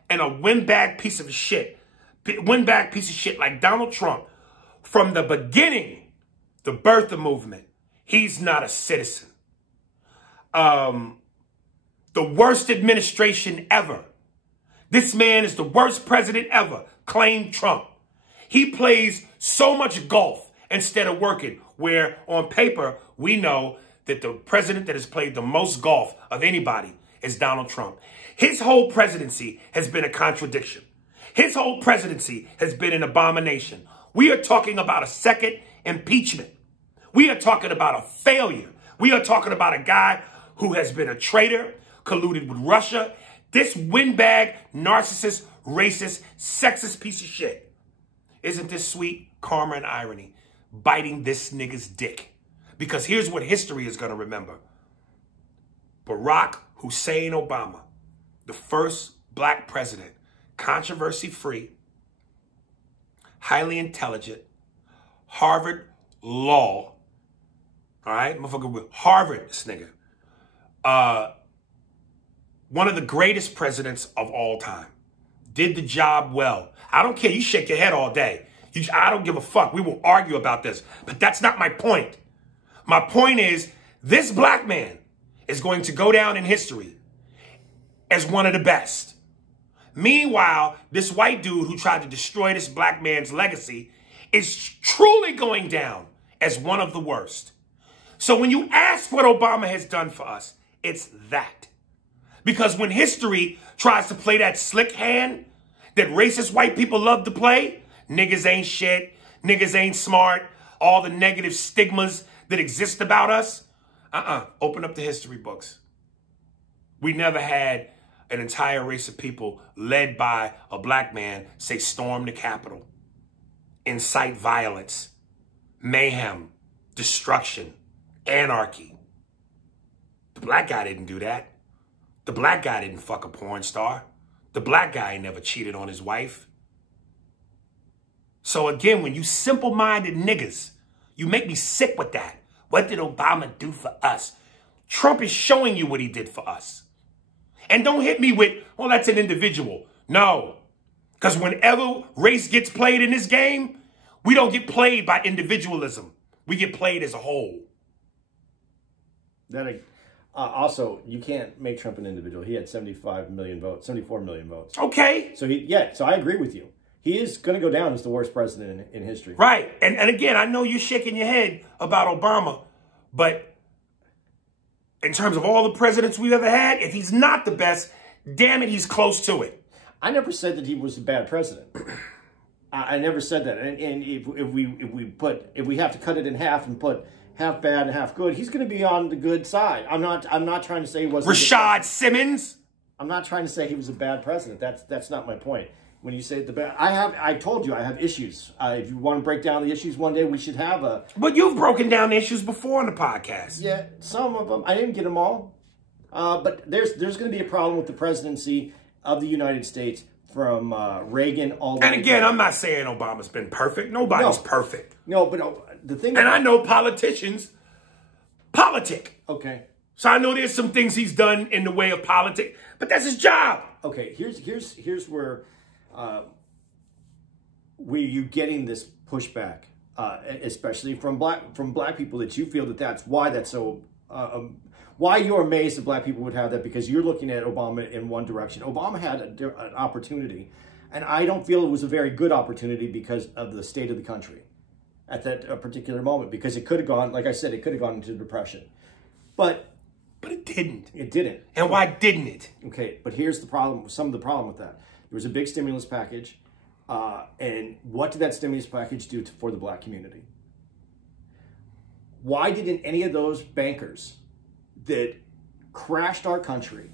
and a windbag piece of shit like Donald Trump, from the beginning, the birther movement, he's not a citizen. The worst administration ever. This man is the worst president ever, claimed Trump. He plays so much golf instead of working, where on paper, we know that the president that has played the most golf of anybody is Donald Trump. His whole presidency has been a contradiction. His whole presidency has been an abomination. We are talking about a second impeachment. We are talking about a failure. We are talking about a guy who has been a traitor, colluded with Russia. This windbag, narcissist, racist, sexist piece of shit. Isn't this sweet karma and irony? Biting this nigga's dick. Because here's what history is going to remember. Barack Hussein Obama, the first black president, controversy-free, highly intelligent, Harvard law, all right? Motherfucker with Harvard, this nigga. One of the greatest presidents of all time. Did the job well. I don't care. You shake your head all day. I don't give a fuck. We will argue about this. But that's not my point. My point is, this black man is going to go down in history as one of the best. Meanwhile, this white dude who tried to destroy this black man's legacy is truly going down as one of the worst. So when you ask what Obama has done for us, it's that. Because when history tries to play that slick hand that racist white people love to play, niggas ain't shit, niggas ain't smart, all the negative stigmas that exist about us, open up the history books. We never had an entire race of people led by a black man say storm the Capitol, incite violence, mayhem, destruction, anarchy. The black guy didn't do that. The black guy didn't fuck a porn star. The black guy never cheated on his wife. So again, when you simple-minded niggas, you make me sick with that. What did Obama do for us? Trump is showing you what he did for us. And don't hit me with, well, that's an individual. No. Because whenever race gets played in this game, we don't get played by individualism. We get played as a whole. Also, you can't make Trump an individual. He had 75 million votes, 74 million votes. Okay. So so I agree with you. He is going to go down as the worst president in history. Right. And again, I know you're shaking your head about Obama, but in terms of all the presidents we've ever had, if he's not the best, damn it, he's close to it. I never said that he was a bad president. I never said that. And if we have to cut it in half and put half bad and half good, he's going to be on the good side. I'm not trying to say he wasn't Rashad Simmons. I'm not trying to say he was a bad president. That's not my point. When you say the bad, I told you I have issues. If you want to break down the issues one day, we should have a. But you've broken down issues before on the podcast. Yeah, some of them. I didn't get them all. But there's going to be a problem with the presidency of the United States from Reagan all the way. And again, I'm not saying Obama's been perfect. Nobody's perfect. No, but the thing. And I know politicians politic. Okay. So I know there's some things he's done in the way of politics, but that's his job. Okay. Here's where you getting this pushback, especially from black people, that you feel that's so. Why you're amazed that black people would have that, because you're looking at Obama in one direction. Obama had an opportunity, and I don't feel it was a very good opportunity because of the state of the country at that particular moment, because it could have gone, like I said, it could have gone into depression. But it didn't. It didn't. And why didn't it? Okay, but here's the problem, some of the problem with that. There was a big stimulus package, and what did that stimulus package do for the black community? Why didn't any of those bankers that crashed our country,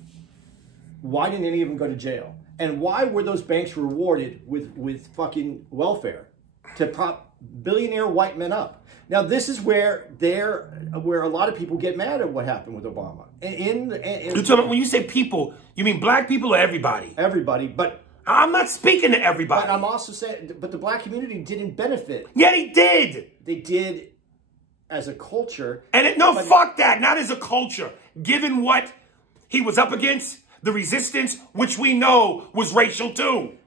why didn't any of them go to jail? And why were those banks rewarded with fucking welfare to prop billionaire white men up? Now, this is where a lot of people get mad at what happened with Obama. When you say people, you mean black people or everybody? Everybody, but I'm not speaking to everybody. But I'm also saying, but the black community didn't benefit. Yeah, they did. They did. As a culture. And fuck that. Not as a culture. Given what he was up against, the resistance, which we know was racial too.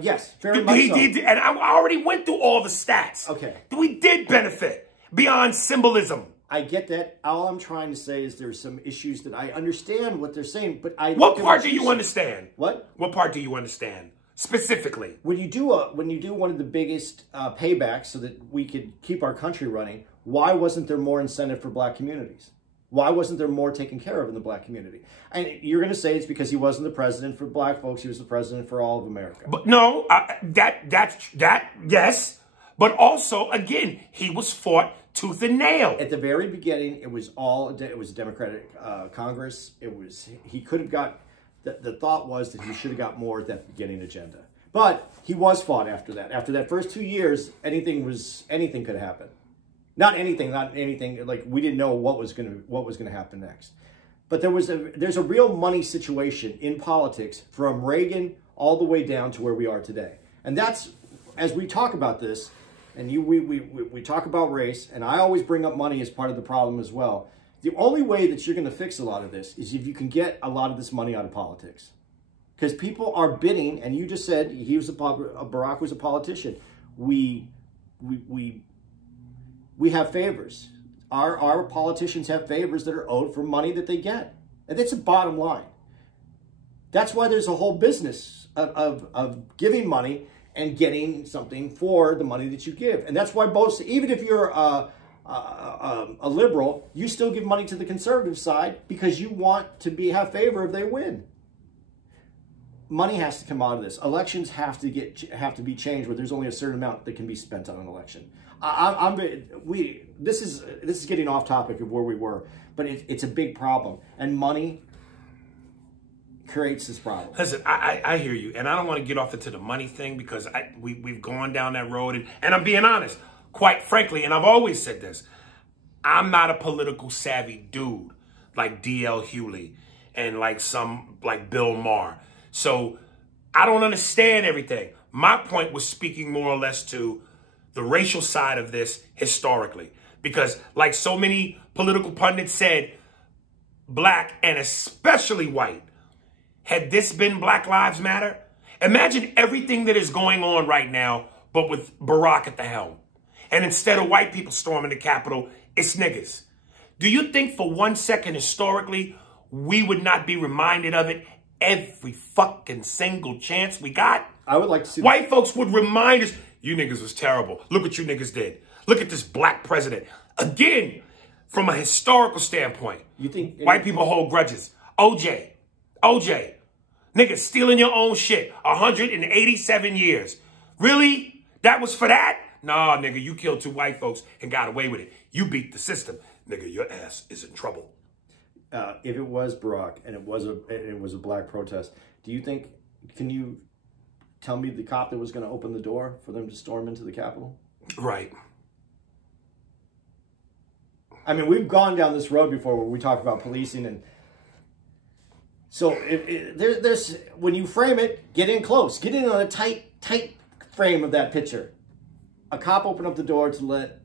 Yes, very much so. And I already went through all the stats. Okay. We did benefit beyond symbolism. I get that. All I'm trying to say is there's some issues that I understand what they're saying, but What part do you understand? What? What part do you understand? Specifically. When you do one of the biggest paybacks so that we could keep our country running, why wasn't there more incentive for black communities? Why wasn't there more taken care of in the black community? And you're going to say it's because he wasn't the president for black folks. He was the president for all of America. But no, yes. But also, again, he was fought tooth and nail. At the very beginning, it was a Democratic Congress. He could have got the thought was that he should have got more at that beginning agenda. But he was fought after that. After that first 2 years, anything could happen. Not anything, like we didn't know what was gonna happen next. But there's a real money situation in politics from Reagan all the way down to where we are today. And that's, as we talk about this, and we talk about race, and I always bring up money as part of the problem as well. The only way that you're going to fix a lot of this is if you can get a lot of this money out of politics. Because people are bidding, and you just said Barack was a politician. We have favors. Our politicians have favors that are owed for money that they get. And that's a bottom line. That's why there's a whole business of giving money and getting something for the money that you give. And that's why even if you're a liberal, you still give money to the conservative side because you want to have favor if they win. Money has to come out of this. Elections have to be changed where there's only a certain amount that can be spent on an election. This is getting off topic of where we were, but it's a big problem, and money creates this problem. Listen, I hear you, and I don't want to get off into the money thing because we've gone down that road, and I'm being honest, quite frankly, and I've always said this, I'm not a political savvy dude like D.L. Hewley and like Bill Maher. So I don't understand everything. My point was speaking more or less to the racial side of this historically, because like so many political pundits said, black and especially white, had this been Black Lives Matter, imagine everything that is going on right now, but with Barack at the helm. And instead of white people storming the Capitol, it's niggas. Do you think for 1 second historically, we would not be reminded of it every fucking single chance we got? I would like to see white folks would remind us, you niggas was terrible. Look what you niggas did. Look at this black president. Again, from a historical standpoint, you think white people hold grudges. OJ, niggas stealing your own shit. 187 years. Really? That was for that? Nah, nigga, you killed 2 white folks and got away with it. You beat the system. Nigga, your ass is in trouble. If it was Barack and it was a black protest, do you think, can you tell me the cop that was going to open the door for them to storm into the Capitol? Right. I mean, we've gone down this road before where we talk about policing, and so there's when you frame it, get in close, get in on a tight frame of that picture. A cop opened up the door to let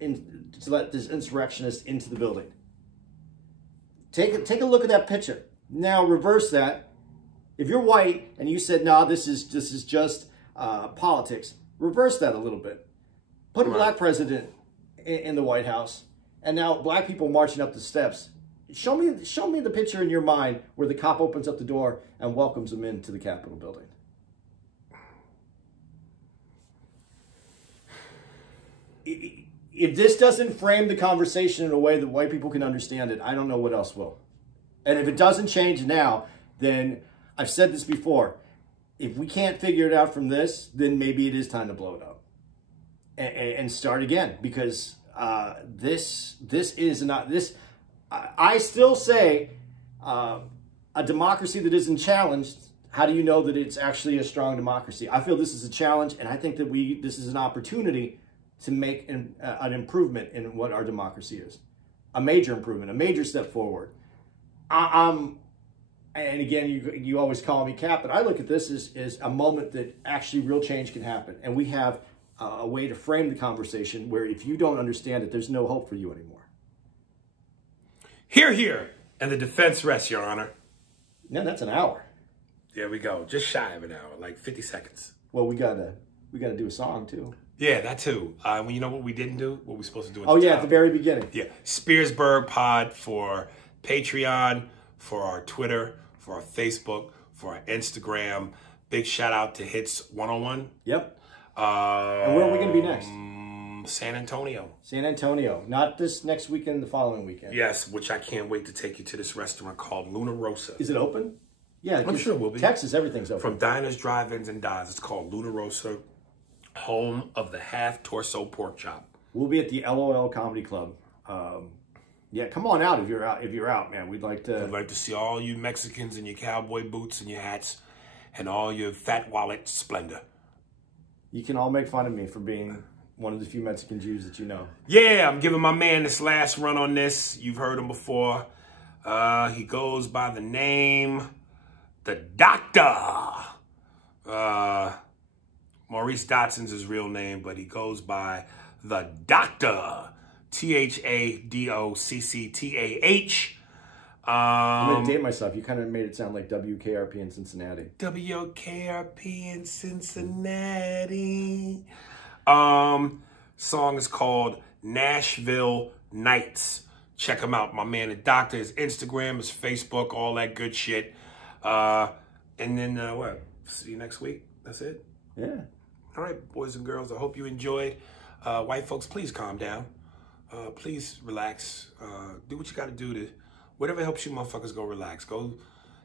this insurrectionist into the building. Take a look at that picture. Now reverse that. If you're white and you said, "No, this is just politics," reverse that a little bit. Put a black president in the White House, and now black people marching up the steps. Show me the picture in your mind where the cop opens up the door and welcomes them into the Capitol building. If this doesn't frame the conversation in a way that white people can understand it, I don't know what else will. And if it doesn't change now, then I've said this before. If we can't figure it out from this, then maybe it is time to blow it up and start again. Because this is not this. I still say a democracy that isn't challenged. How do you know that it's actually a strong democracy? I feel this is a challenge, and I think that this is an opportunity to make an improvement in what our democracy is. A major improvement, a major step forward. And again, you always call me Cap, but I look at this as a moment that actually real change can happen. And we have a way to frame the conversation where if you don't understand it, there's no hope for you anymore. Hear, hear, and the defense rests, Your Honor. Yeah, that's an hour. There we go. Just shy of an hour, like 50 seconds. Well, we gotta do a song too. Yeah, that too. Well, you know what we didn't do? What we supposed to do at the very beginning. Yeah. Spearsburg Pod for Patreon, for our Twitter, for our Facebook, for our Instagram. Big shout out to Hits 101. Yep. And where are we going to be next? San Antonio. San Antonio. Not this next weekend, the following weekend. Yes, which I can't wait to take you to this restaurant called Luna Rosa. Is it open? Yeah. I'm sure it will be. Texas, everything's open. From diners, drive-ins, and dives. It's called Luna Rosa, home of the half-torso pork chop. We'll be at the LOL Comedy Club Yeah, come on out if you're out. If you're out, man, we'd like to. I'd like to see all you Mexicans in your cowboy boots and your hats, and all your fat wallet splendor. You can all make fun of me for being one of the few Mexican Jews that you know. Yeah, I'm giving my man this last run on this. You've heard him before. He goes by the name The Doctor. Maurice Dotson's his real name, but he goes by The Doctor. THADOCCTAH. I'm going to date myself. You kind of made it sound like WKRP in Cincinnati. WKRP in Cincinnati. Song is called Nashville Nights. Check him out. My man, The Doctor. His Instagram, his Facebook, all that good shit. And then, what? See you next week. That's it? Yeah. All right, boys and girls. I hope you enjoyed. White folks, please calm down. Please relax. Do what you got to do to... Whatever helps you motherfuckers go relax. Go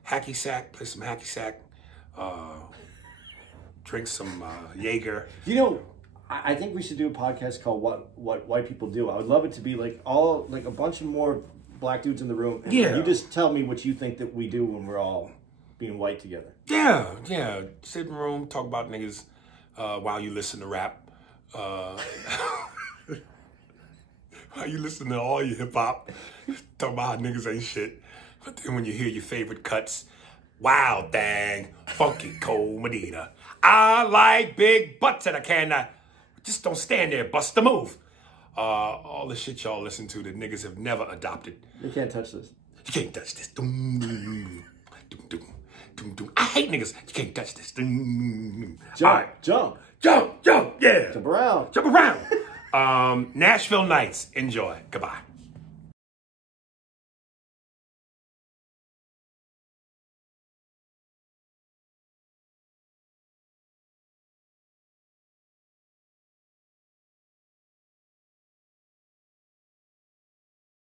hacky sack, play some hacky sack, drink some Jaeger. You know, I think we should do a podcast called What White People Do. I would love it to be like a bunch of more black dudes in the room. And Yeah. you just tell me what you think that we do when we're all being white together. Yeah. Sit in the room, talk about niggas while you listen to rap. While you listen to all your hip hop, talk about how niggas ain't shit. But then when you hear your favorite cuts, Wild Thing, Funky Cold Medina. I like big butts and I cannot. Just don't stand there, bust the move. All the shit y'all listen to that niggas have never adopted. You can't touch this. You can't touch this. Doom, doom, doom, doom, doom, doom. I hate niggas. You can't touch this. Doom. Jump, all right. jump, yeah. jump around. Jump around. Nashville Nights. Enjoy. Goodbye.